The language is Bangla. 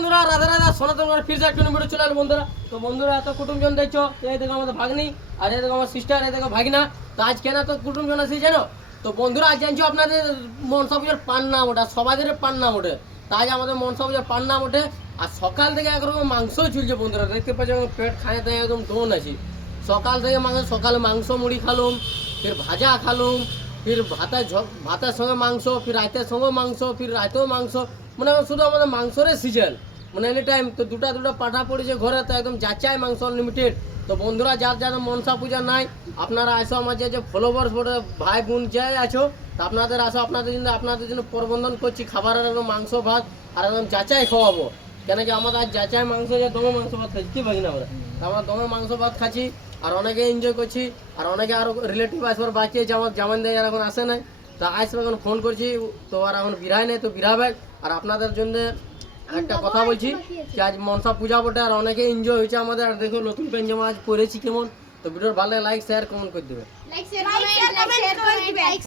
বন্ধুরা, রাধা রাধা, সনাতন ফিরছে একটা ভিডিও চলে আসলো বন্ধুরা। তো বন্ধুরা এত কুটুমজন দেখছো, এই দেখো আমাদের ভাগ্নি, আর এই দেখো আমার সিস্টার, এই দেখো ভাগিনা। তো আজ কেন তো কুটুমজন আছে জানো? তো বন্ধুরা আজ জানছো আপনাদের মনসা পুজোর পান নাম ওঠে, সবাইদের পান নাম ওঠে। তাই আমাদের মনসা পুজোর পান নাম ওঠে। আর সকাল থেকে একরকম মাংসও চলছে বন্ধুরা, দেখতে পাচ্ছি আমার পেট খায় তাই একদম ডোন আছি। সকাল থেকে সকালে মাংস মুড়ি খালুম, ফির ভাজা খালুম, ফির ভাতের সঙ্গে মাংস, ফির রাতের সঙ্গে মাংস, ফির রাতেও মাংস। মানে শুধু আমাদের মাংসরে সিজন, মানে এনি টাইম। তো দুটা পাঠা পড়েছে ঘরে, তো একদম যাচাই মাংস আনলিমিটেড। তো বন্ধুরা যার যার মনসা পূজা নাই, আপনারা আসো, আমার যে ফলোয়ার্স বলে ভাই বোন যাই আছো, তো আপনাদের আসো, আপনাদের জন্য প্রবন্ধন করছি খাবারের একদম মাংস ভাত আর একদম যাচাই খাওয়াবো। কেন কি আমাদের আজ যাচাই মাংস, যে দমে মাংস ভাত খাচ্ছি, কি ভাই না আমরা? আমরা দমে মাংস ভাত খাচ্ছি আর অনেকে এনজয় করছি। আর অনেকে আরো রিলেটিভ আসবার বাকি আছে, আমার জামান দেয় যারা এখন আসে নাই, তো আসবে এখন ফোন করছি, তো আর এখন বিরায় নেই, তো বিরাবে। আর আপনাদের জন্য একটা কথা বলছি যে আজ মনসা পূজা বটে, আর অনেকে এনজয় হয়েছে আমাদের। আর দেখো নতুন পেঞ্জামা আজ পরেছি কেমন। তো ভিডিওর ভালো লাইক শেয়ার কমেন্ট করে দেবে।